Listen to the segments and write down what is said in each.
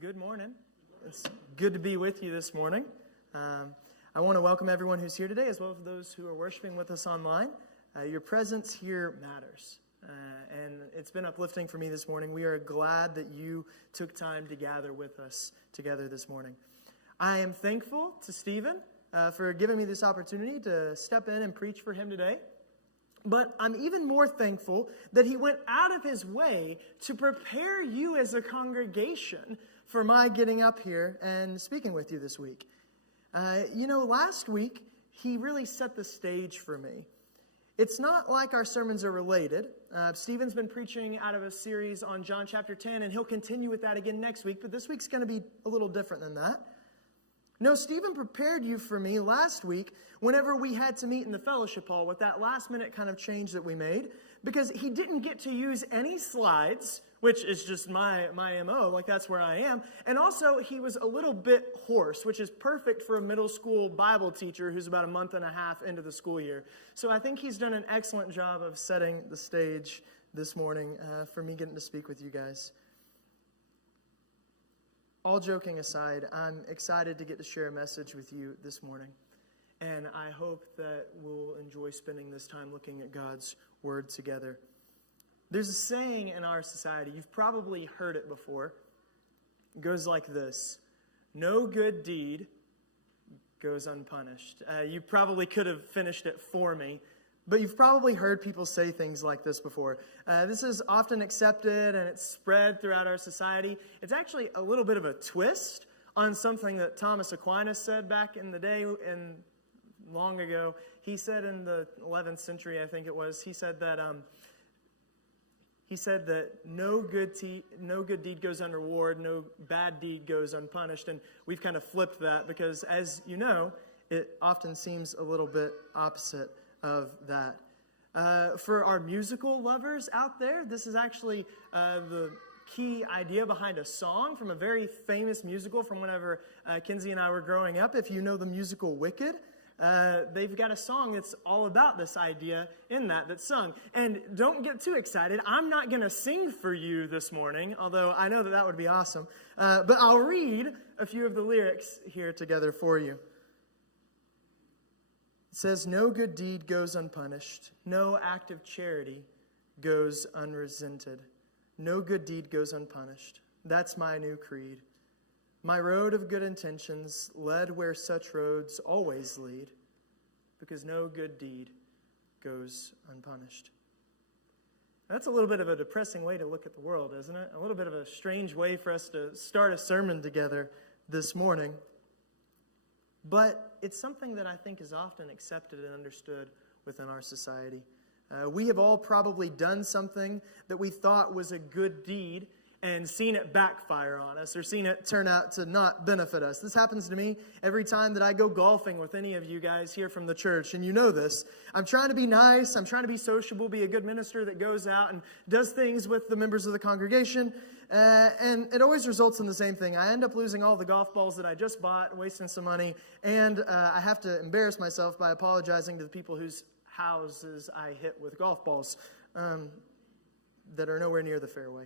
Good morning. It's good to be with you this morning. I want to welcome everyone who's here today, as well as those who are worshiping with us online. Your presence here matters, and it's been uplifting for me this morning. We are glad that you took time to gather with us together this morning. I am thankful to Stephen for giving me this opportunity to step in and preach for him today. But I'm even more thankful that he went out of his way to prepare you as a congregation for my getting up here and speaking with you this week. Last week, he really set the stage for me. It's not like our sermons are related. Stephen's been preaching out of a series on John chapter 10, and he'll continue with that again next week, but this week's going to be a little different than that. No, Stephen prepared you for me last week whenever we had to meet in the fellowship hall with that last-minute kind of change that we made, because he didn't get to use any slides, which is just my MO, like that's where I am. And also, he was a little bit hoarse, which is perfect for a middle school Bible teacher who's about a month and a half into the school year. So I think he's done an excellent job of setting the stage this morning for me getting to speak with you guys. All joking aside, I'm excited to get to share a message with you this morning. And I hope that we'll enjoy spending this time looking at God's Word together. There's a saying in our society, you've probably heard it before. It goes like this: no good deed goes unpunished. You probably could have finished it for me, but you've probably heard people say things like this before. This is often accepted and it's spread throughout our society. It's actually a little bit of a twist on something that Thomas Aquinas said back in the day and long ago. He said in the 11th century, I think it was, he said that no good deed goes unrewarded, no bad deed goes unpunished. And we've kind of flipped that because, as you know, it often seems a little bit opposite of that. For our musical lovers out there, this is actually the key idea behind a song from a very famous musical from whenever Kinsey and I were growing up. If you know the musical Wicked, they've got a song that's all about this idea in that's sung. And don't get too excited. I'm not going to sing for you this morning, although I know that would be awesome. But I'll read a few of the lyrics here together for you. It says, no good deed goes unpunished. No act of charity goes unresented. No good deed goes unpunished. That's my new creed. My road of good intentions led where such roads always lead, because no good deed goes unpunished. That's a little bit of a depressing way to look at the world, isn't it? A little bit of a strange way for us to start a sermon together this morning. But it's something that I think is often accepted and understood within our society. We have all probably done something that we thought was a good deed and seen it backfire on us or seen it turn out to not benefit us. This happens to me every time that I go golfing with any of you guys here from the church, and you know this. I'm trying to be nice, I'm trying to be sociable, be a good minister that goes out and does things with the members of the congregation, and it always results in the same thing. I end up losing all the golf balls that I just bought, wasting some money, and I have to embarrass myself by apologizing to the people whose houses I hit with golf balls that are nowhere near the fairway.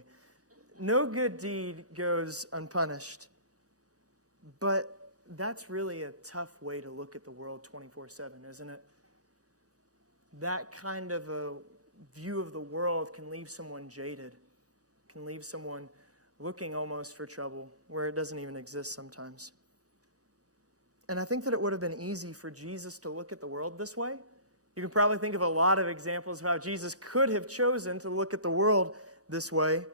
No good deed goes unpunished. But that's really a tough way to look at the world 24/7, isn't it? That kind of a view of the world can leave someone jaded, can leave someone looking almost for trouble where it doesn't even exist sometimes. And I think that it would have been easy for Jesus to look at the world this way. You can probably think of a lot of examples of how Jesus could have chosen to look at the world this way.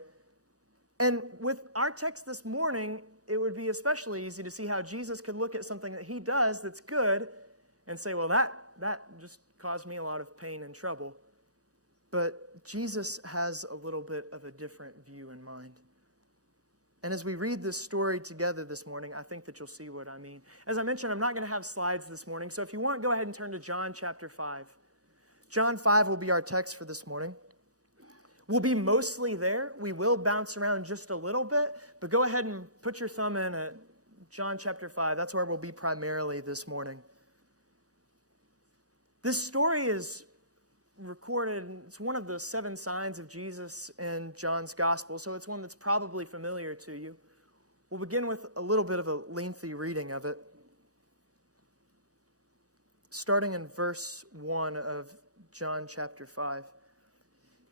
And with our text this morning, it would be especially easy to see how Jesus could look at something that he does that's good and say, well, that just caused me a lot of pain and trouble. But Jesus has a little bit of a different view in mind. And as we read this story together this morning, I think that you'll see what I mean. As I mentioned, I'm not going to have slides this morning, so if you want, go ahead and turn to John chapter 5. John 5 will be our text for this morning. We'll be mostly there. We will bounce around just a little bit, but go ahead and put your thumb in at John chapter 5. That's where we'll be primarily this morning. This story is recorded, it's one of the 7 signs of Jesus in John's gospel, so it's one that's probably familiar to you. We'll begin with a little bit of a lengthy reading of it. Starting in verse 1 of John chapter 5.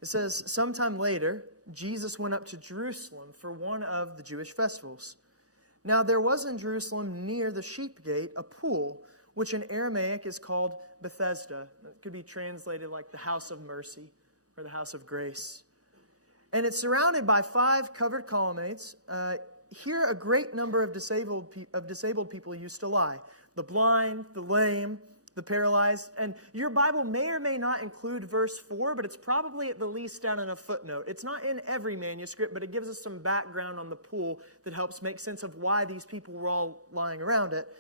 It says, "Sometime later, Jesus went up to Jerusalem for one of the Jewish festivals. Now there was in Jerusalem near the sheep gate a pool, which in Aramaic is called Bethesda." It could be translated like the house of mercy or the house of grace. "And it's surrounded by 5 covered colonnades. Here a great number of disabled people used to lie. The blind, the lame, the paralyzed." And your Bible may or may not include verse 4, but it's probably at the least down in a footnote. It's not in every manuscript, but it gives us some background on the pool that helps make sense of why these people were all lying around it.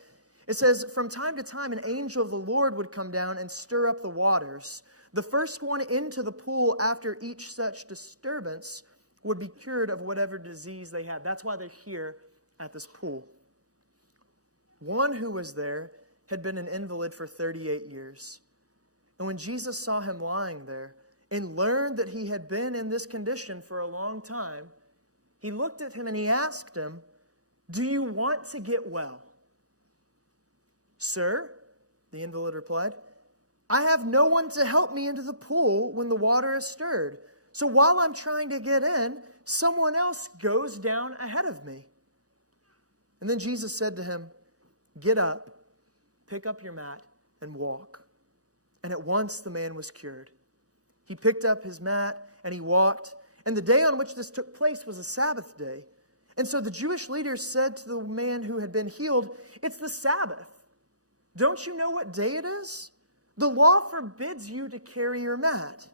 It says, "From time to time an angel of the Lord would come down and stir up the waters. The first one into the pool after each such disturbance would be cured of whatever disease they had." That's why they're here at this pool. "One who was there had been an invalid for 38 years. And when Jesus saw him lying there and learned that he had been in this condition for a long time, he looked at him and he asked him, 'Do you want to get well?' 'Sir,' the invalid replied, 'I have no one to help me into the pool when the water is stirred. So while I'm trying to get in, someone else goes down ahead of me.' And then Jesus said to him, 'Get up, pick up your mat, and walk.' And at once the man was cured. He picked up his mat and he walked. And the day on which this took place was a Sabbath day. And so the Jewish leaders said to the man who had been healed, 'It's the Sabbath. Don't you know what day it is? The law forbids you to carry your mat.'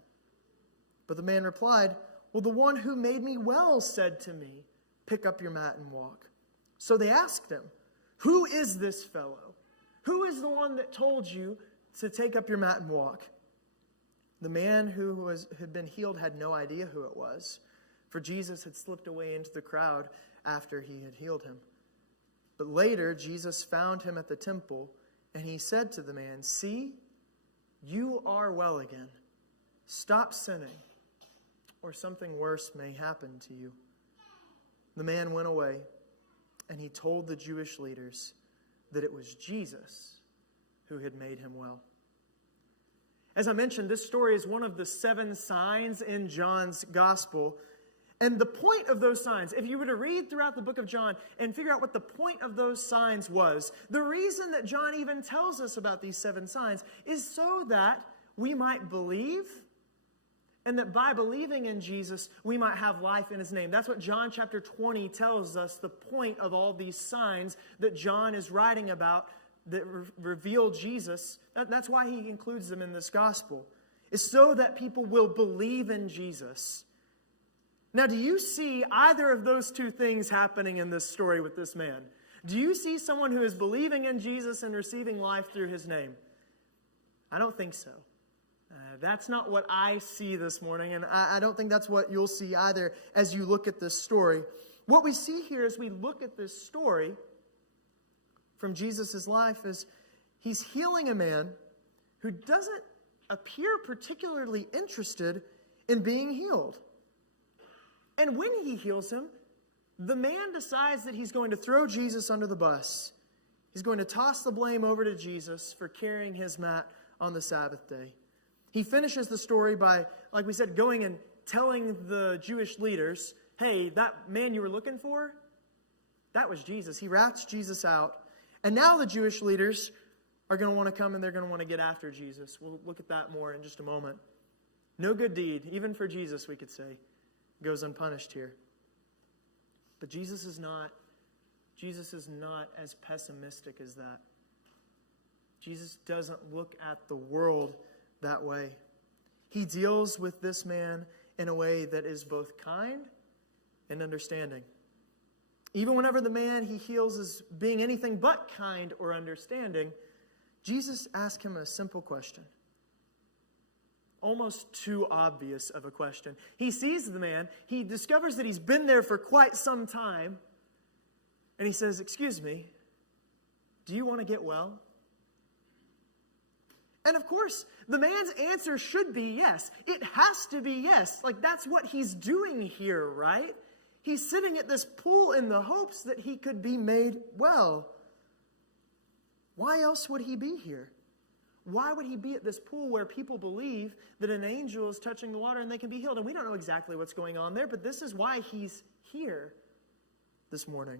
But the man replied, 'Well, the one who made me well said to me, pick up your mat and walk.' So they asked him, 'Who is this fellow? Who is the one that told you to take up your mat and walk?' The man who had been healed had no idea who it was, for Jesus had slipped away into the crowd after he had healed him. But later Jesus found him at the temple, and he said to the man, 'See, you are well again. Stop sinning, or something worse may happen to you.' The man went away, and he told the Jewish leaders that it was Jesus who had made him well." As I mentioned, this story is one of the 7 signs in John's gospel. And the point of those signs, if you were to read throughout the book of John and figure out what the point of those signs was, the reason that John even tells us about these 7 signs is so that we might believe, and that by believing in Jesus, we might have life in his name. That's what John chapter 20 tells us, the point of all these signs that John is writing about that reveal Jesus. That's why he includes them in this gospel. It's so that people will believe in Jesus. Now, do you see either of those 2 things happening in this story with this man? Do you see someone who is believing in Jesus and receiving life through his name? I don't think so. That's not what I see this morning, and I don't think that's what you'll see either as you look at this story. What we see here as we look at this story from Jesus' life is he's healing a man who doesn't appear particularly interested in being healed. And when he heals him, the man decides that he's going to throw Jesus under the bus. He's going to toss the blame over to Jesus for carrying his mat on the Sabbath day. He finishes the story by, like we said, going and telling the Jewish leaders, "Hey, that man you were looking for, that was Jesus." He rats Jesus out. And now the Jewish leaders are going to want to come and they're going to want to get after Jesus. We'll look at that more in just a moment. No good deed, even for Jesus, we could say, goes unpunished here. But Jesus is not as pessimistic as that. Jesus doesn't look at the world that way. He deals with this man in a way that is both kind and understanding. Even whenever the man he heals is being anything but kind or understanding, Jesus asks him a simple question. Almost too obvious of a question. He sees the man, he discovers that he's been there for quite some time, and he says, "Excuse me, do you want to get well?" And of course, the man's answer should be yes. It has to be yes. Like, that's what he's doing here, right? He's sitting at this pool in the hopes that he could be made well. Why else would he be here? Why would he be at this pool where people believe that an angel is touching the water and they can be healed? And we don't know exactly what's going on there, but this is why he's here this morning.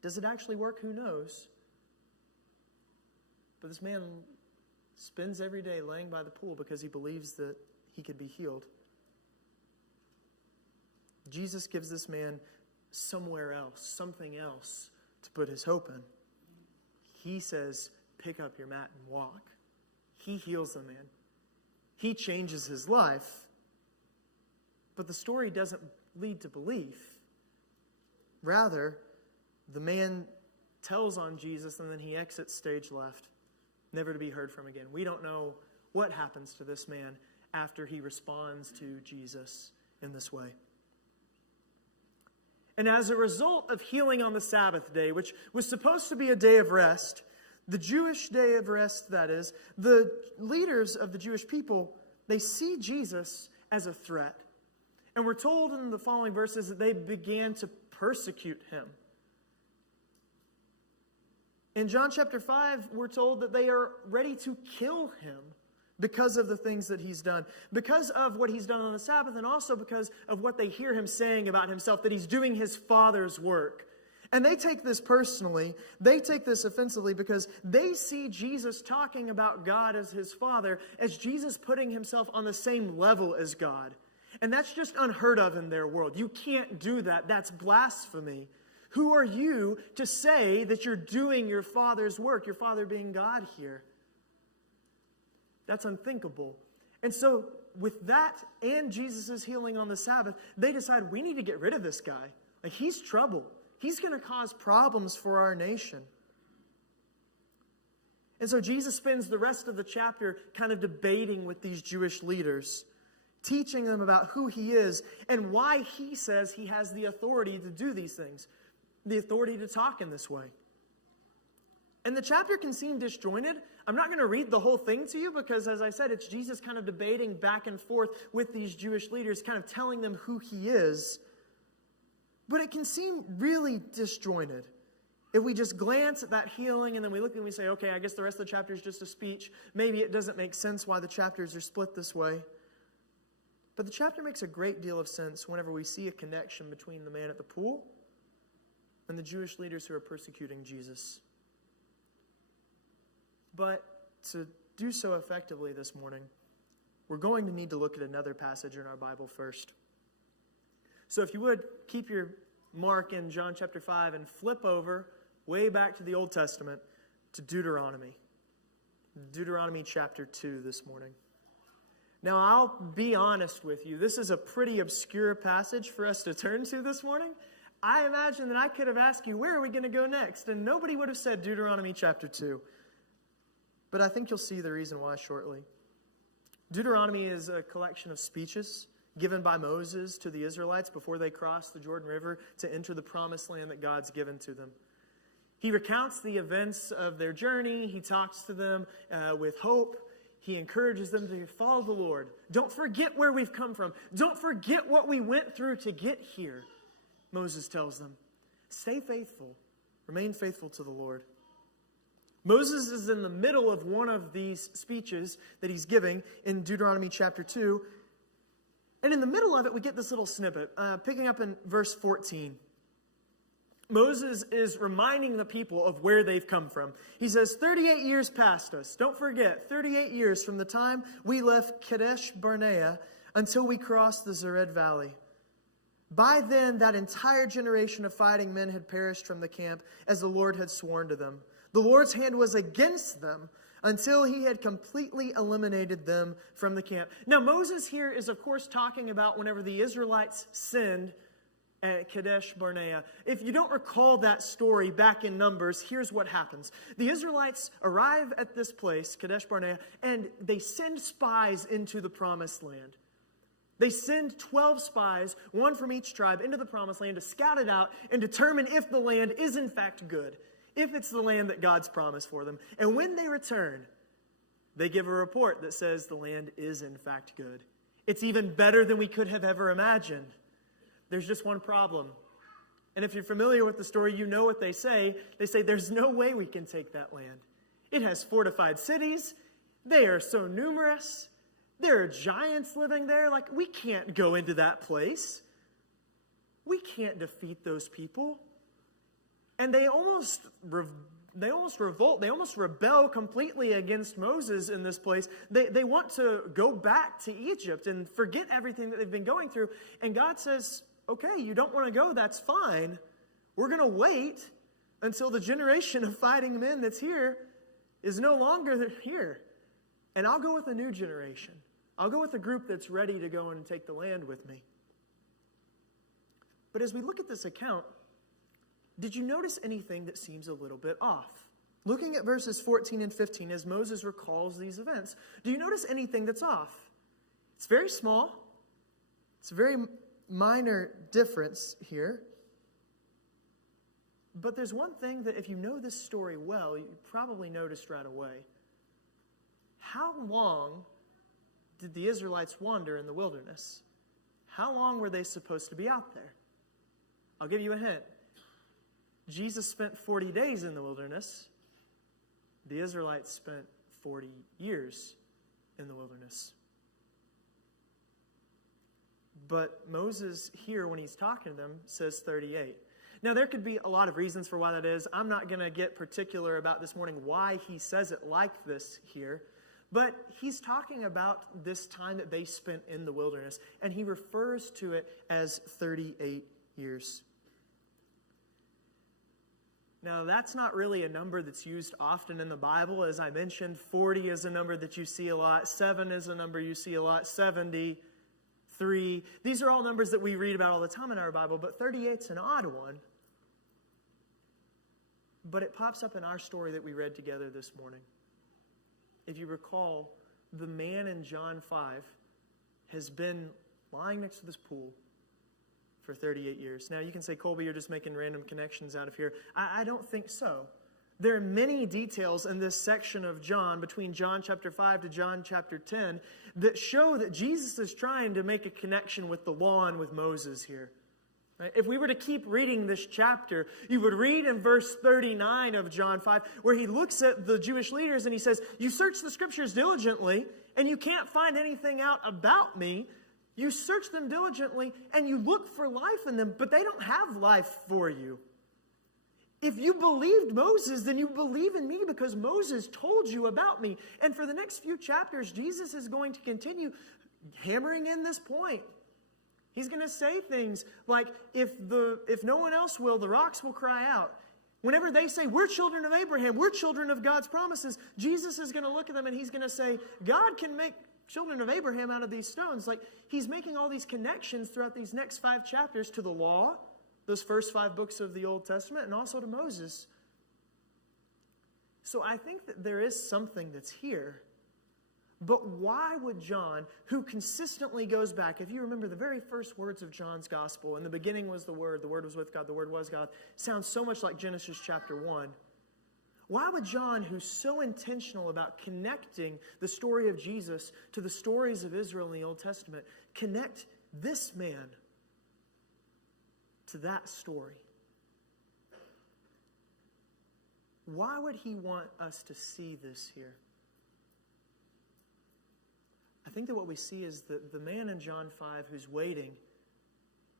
Does it actually work? Who knows? But this man spends every day laying by the pool because he believes that he could be healed. Jesus gives this man somewhere else, something else to put his hope in. He says, pick up your mat and walk. He heals the man. He changes his life. But the story doesn't lead to belief. Rather, the man tells on Jesus and then he exits stage left, never to be heard from again. We don't know what happens to this man after he responds to Jesus in this way. And as a result of healing on the Sabbath day, which was supposed to be a day of rest, the Jewish day of rest, that is, the leaders of the Jewish people, they see Jesus as a threat. And we're told in the following verses that they began to persecute him. In John chapter 5, we're told that they are ready to kill him because of the things that he's done. Because of what he's done on the Sabbath, and also because of what they hear him saying about himself, that he's doing his Father's work. And they take this personally. They take this offensively because they see Jesus talking about God as his Father, as Jesus putting himself on the same level as God. And that's just unheard of in their world. You can't do that. That's blasphemy. Who are you to say that you're doing your Father's work, your Father being God here? That's unthinkable. And so with that and Jesus' healing on the Sabbath, they decide we need to get rid of this guy. Like, he's trouble. He's going to cause problems for our nation. And so Jesus spends the rest of the chapter kind of debating with these Jewish leaders, teaching them about who he is and why he says he has the authority to do these things, the authority to talk in this way. And the chapter can seem disjointed. I'm not going to read the whole thing to you because, as I said, it's Jesus kind of debating back and forth with these Jewish leaders, kind of telling them who he is. But it can seem really disjointed. If we just glance at that healing and then we look and we say, okay, I guess the rest of the chapter is just a speech. Maybe it doesn't make sense why the chapters are split this way. But the chapter makes a great deal of sense whenever we see a connection between the man at the pool and the Jewish leaders who are persecuting Jesus. But to do so effectively this morning, we're going to need to look at another passage in our Bible first. So if you would, keep your mark in John chapter 5 and flip over way back to the Old Testament to Deuteronomy. Deuteronomy chapter 2 this morning. Now, I'll be honest with you. This is a pretty obscure passage for us to turn to this morning. I imagine that I could have asked you, where are we going to go next? And nobody would have said Deuteronomy chapter 2. But I think you'll see the reason why shortly. Deuteronomy is a collection of speeches given by Moses to the Israelites before they crossed the Jordan River to enter the promised land that God's given to them. He recounts the events of their journey. He talks to them with hope. He encourages them to follow the Lord. Don't forget where we've come from. Don't forget what we went through to get here. Moses tells them, stay faithful. Remain faithful to the Lord. Moses is in the middle of one of these speeches that he's giving in Deuteronomy chapter 2. And in the middle of it, we get this little snippet, picking up in verse 14. Moses is reminding the people of where they've come from. He says, 38 years passed us. Don't forget, 38 years from the time we left Kadesh Barnea until we crossed the Zered Valley. By then, that entire generation of fighting men had perished from the camp, as the Lord had sworn to them. The Lord's hand was against them until he had completely eliminated them from the camp. Now, Moses here is, of course, talking about whenever the Israelites sinned at Kadesh Barnea. If you don't recall that story back in Numbers, here's what happens. The Israelites arrive at this place, Kadesh Barnea, and they send spies into the promised land. They send 12 spies, one from each tribe, into the promised land to scout it out and determine if the land is in fact good, if it's the land that God's promised for them. And when they return, they give a report that says the land is in fact good. It's even better than we could have ever imagined. There's just one problem. And if you're familiar with the story, you know what they say. They say, there's no way we can take that land. It has fortified cities. They are so numerous. There are giants living there. Like, we can't go into that place. We can't defeat those people. And they almost revolt. They almost rebel completely against Moses in this place. They want to go back to Egypt and forget everything that they've been going through. And God says, okay, you don't want to go, that's fine. We're going to wait until the generation of fighting men that's here is no longer here. And I'll go with a new generation. I'll go with a group that's ready to go and take the land with me. But as we look at this account, did you notice anything that seems a little bit off? Looking at verses 14 and 15 as Moses recalls these events, do you notice anything that's off? It's very small. It's a very minor difference here. But there's one thing that if you know this story well, you probably noticed right away. How long did the Israelites wander in the wilderness? How long were they supposed to be out there? I'll give you a hint. Jesus spent 40 days in the wilderness. The Israelites spent 40 years in the wilderness. But Moses here, when he's talking to them, says 38. Now, there could be a lot of reasons for why that is. I'm not going to get particular about this morning why he says it like this here. But he's talking about this time that they spent in the wilderness, and he refers to it as 38 years. Now, that's not really a number that's used often in the Bible. As I mentioned, 40 is a number that you see a lot. 7 is a number you see a lot. 70, 3. These are all numbers that we read about all the time in our Bible, but 38's an odd one. But it pops up in our story that we read together this morning. If you recall, the man in John 5 has been lying next to this pool for 38 years. Now, you can say, Colby, you're just making random connections out of here. I don't think so. There are many details in this section of John, between John chapter 5 to John chapter 10, that show that Jesus is trying to make a connection with the law and with Moses here. Right? If we were to keep reading this chapter, you would read in verse 39 of John 5, where he looks at the Jewish leaders and he says, you search the scriptures diligently, and you can't find anything out about me. You search them diligently, and you look for life in them, but they don't have life for you. If you believed Moses, then you believe in me because Moses told you about me. And for the next few chapters, Jesus is going to continue hammering in this point. He's going to say things like, if no one else will, the rocks will cry out. Whenever they say, we're children of Abraham, we're children of God's promises, Jesus is going to look at them and he's going to say, God can make children of Abraham out of these stones. Like, he's making all these connections throughout these next 5 chapters to the law, those first 5 books of the Old Testament, and also to Moses. So I think that there is something that's here. But why would John, who consistently goes back, if you remember the very first words of John's gospel, in the beginning was the Word was with God, the Word was God, sounds so much like Genesis chapter 1. Why would John, who's so intentional about connecting the story of Jesus to the stories of Israel in the Old Testament, connect this man to that story? Why would he want us to see this here? I think that what we see is that the man in John 5 who's waiting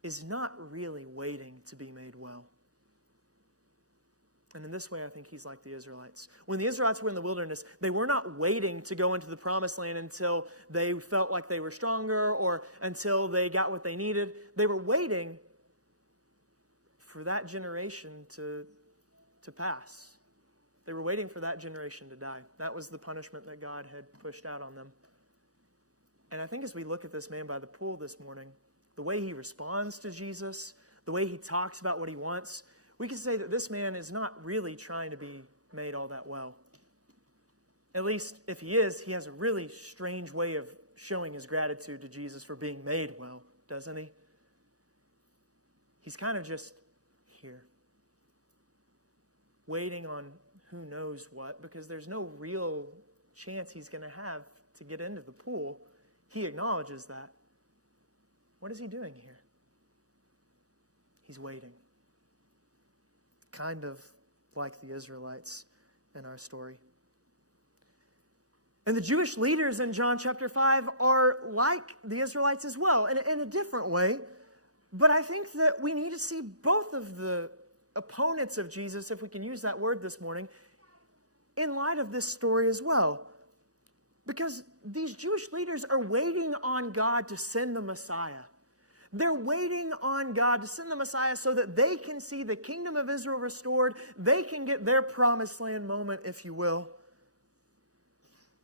is not really waiting to be made well. And in this way, I think he's like the Israelites. When the Israelites were in the wilderness, they were not waiting to go into the promised land until they felt like they were stronger or until they got what they needed. They were waiting for that generation to pass. They were waiting for that generation to die. That was the punishment that God had pushed out on them. And I think as we look at this man by the pool this morning, the way he responds to Jesus, the way he talks about what he wants, we can say that this man is not really trying to be made all that well. At least if he is, he has a really strange way of showing his gratitude to Jesus for being made well, doesn't he? He's kind of just here, waiting on who knows what, because there's no real chance he's going to have to get into the pool. He acknowledges that. What is he doing here? He's waiting. Kind of like the Israelites in our story. And the Jewish leaders in John chapter 5 are like the Israelites as well, in a different way. But I think that we need to see both of the opponents of Jesus, if we can use that word this morning, in light of this story as well. Because these Jewish leaders are waiting on God to send the Messiah. They're waiting on God to send the Messiah so that they can see the kingdom of Israel restored. They can get their promised land moment, if you will.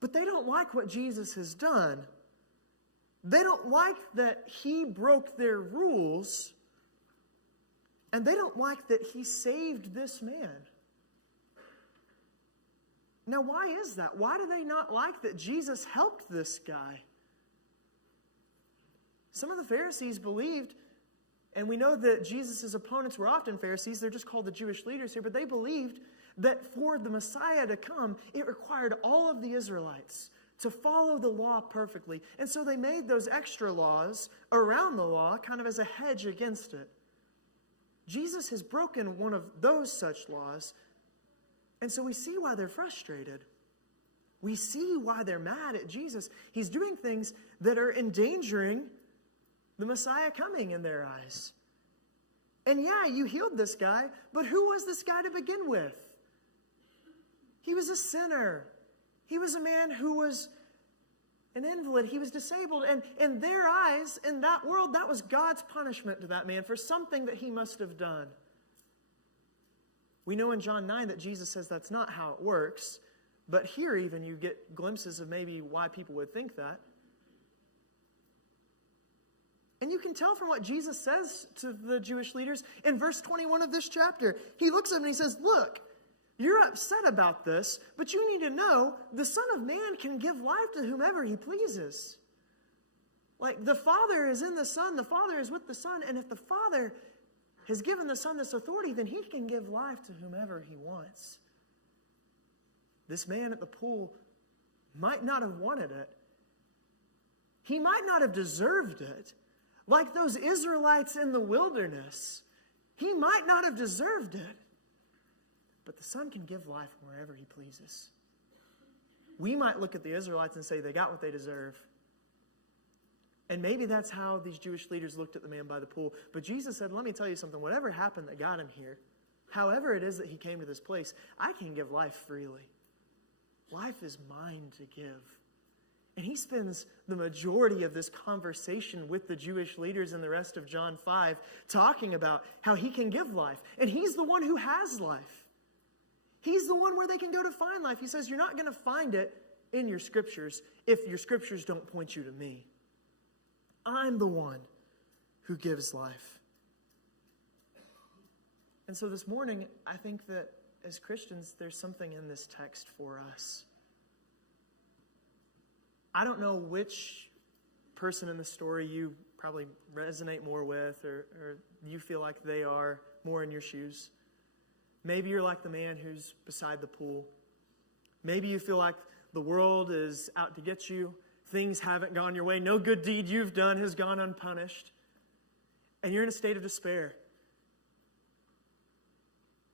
But they don't like what Jesus has done. They don't like that he broke their rules. And they don't like that he saved this man. Now, why is that? Why do they not like that Jesus helped this guy? Some of the Pharisees believed, and we know that Jesus' opponents were often Pharisees, they're just called the Jewish leaders here, but they believed that for the Messiah to come, it required all of the Israelites to follow the law perfectly. And so they made those extra laws around the law kind of as a hedge against it. Jesus has broken one of those such laws, and so we see why they're frustrated. We see why they're mad at Jesus. He's doing things that are endangering the Messiah coming in their eyes. And yeah, you healed this guy, but who was this guy to begin with? He was a sinner. He was a man who was an invalid. He was disabled. And in their eyes, in that world, that was God's punishment to that man for something that he must have done. We know in John 9 that Jesus says that's not how it works. But here even you get glimpses of maybe why people would think that. And you can tell from what Jesus says to the Jewish leaders in verse 21 of this chapter. He looks at them and he says, look, you're upset about this, but you need to know the Son of Man can give life to whomever he pleases. Like the Father is in the Son, the Father is with the Son, and if the Father has given the Son this authority, then he can give life to whomever he wants. This man at the pool might not have wanted it. He might not have deserved it. Like those Israelites in the wilderness, he might not have deserved it. But the Son can give life wherever he pleases. We might look at the Israelites and say they got what they deserve. And maybe that's how these Jewish leaders looked at the man by the pool. But Jesus said, let me tell you something. Whatever happened that got him here, however it is that he came to this place, I can give life freely. Life is mine to give. And he spends the majority of this conversation with the Jewish leaders in the rest of John 5 talking about how he can give life. And he's the one who has life. He's the one where they can go to find life. He says, you're not going to find it in your scriptures if your scriptures don't point you to me. I'm the one who gives life. And so this morning, I think that as Christians, there's something in this text for us. I don't know which person in the story you probably resonate more with or you feel like they are more in your shoes. Maybe you're like the man who's beside the pool. Maybe you feel like the world is out to get you. Things haven't gone your way. No good deed you've done has gone unpunished. And you're in a state of despair.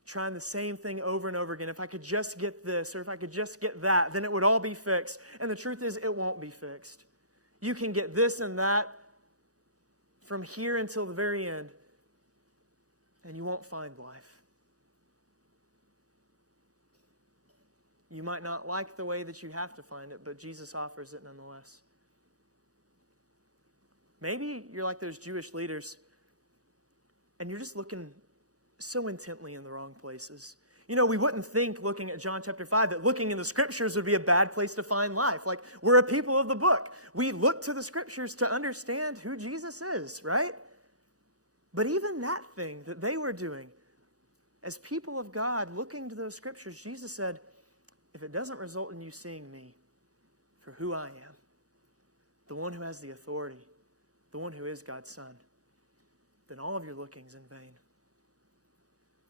Trying the same thing over and over again. If I could just get this or if I could just get that, then it would all be fixed. And the truth is, it won't be fixed. You can get this and that from here until the very end, and you won't find life. You might not like the way that you have to find it, but Jesus offers it nonetheless. Maybe you're like those Jewish leaders, and you're just looking so intently in the wrong places. You know, we wouldn't think, looking at John chapter 5, that looking in the scriptures would be a bad place to find life. Like, we're a people of the book. We look to the scriptures to understand who Jesus is, right? But even that thing that they were doing, as people of God looking to those scriptures, Jesus said, if it doesn't result in you seeing me for who I am, the one who has the authority, the one who is God's Son, then all of your looking is in vain.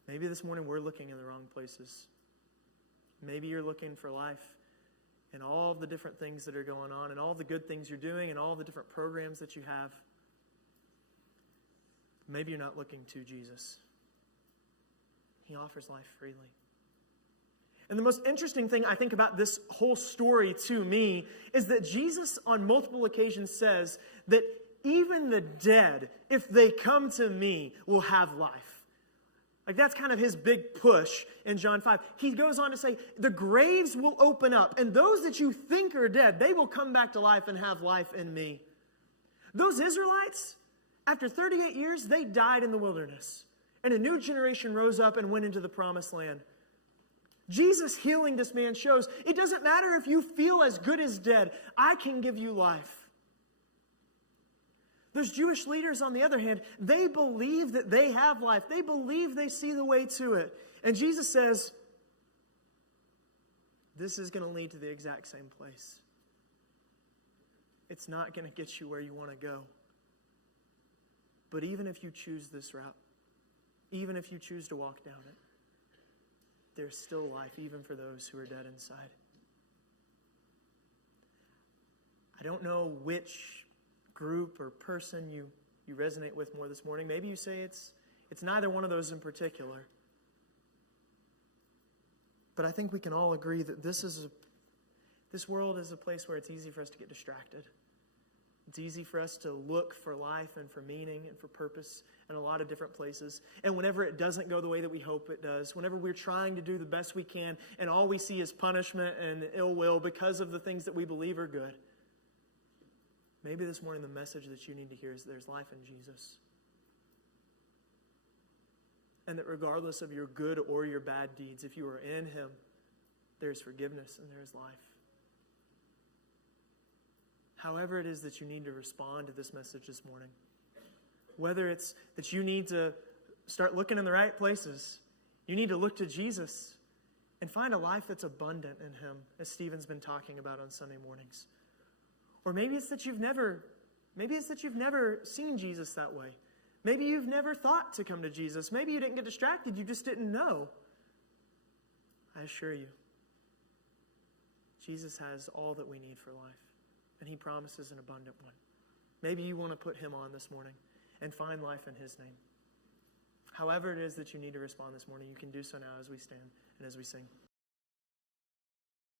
Maybe this morning we're looking in the wrong places. Maybe you're looking for life in all the different things that are going on and all the good things you're doing and all the different programs that you have. Maybe you're not looking to Jesus. He offers life freely. And the most interesting thing I think about this whole story to me is that Jesus on multiple occasions says that even the dead, if they come to me, will have life. Like that's kind of his big push in John 5. He goes on to say, the graves will open up, and those that you think are dead, they will come back to life and have life in me. Those Israelites, after 38 years, they died in the wilderness. And a new generation rose up and went into the promised land. Jesus healing this man shows it doesn't matter if you feel as good as dead. I can give you life. Those Jewish leaders, on the other hand, they believe that they have life. They believe they see the way to it. And Jesus says, this is going to lead to the exact same place. It's not going to get you where you want to go. But even if you choose this route, even if you choose to walk down it, there's still life even for those who are dead inside. I don't know which group or person you resonate with more this morning. Maybe you say it's neither one of those in particular. But I think we can all agree that this world is a place where it's easy for us to get distracted. It's easy for us to look for life and for meaning and for purpose in a lot of different places. And whenever it doesn't go the way that we hope it does, whenever we're trying to do the best we can and all we see is punishment and ill will because of the things that we believe are good, maybe this morning the message that you need to hear is there's life in Jesus. And that regardless of your good or your bad deeds, if you are in Him, there's forgiveness and there's life. However it is that you need to respond to this message this morning, whether it's that you need to start looking in the right places, you need to look to Jesus and find a life that's abundant in Him, as Stephen's been talking about on Sunday mornings. Or maybe it's that you've never seen Jesus that way. Maybe you've never thought to come to Jesus. Maybe you didn't get distracted, you just didn't know. I assure you, Jesus has all that we need for life. And He promises an abundant one. Maybe you want to put Him on this morning and find life in His name. However it is that you need to respond this morning, you can do so now as we stand and as we sing.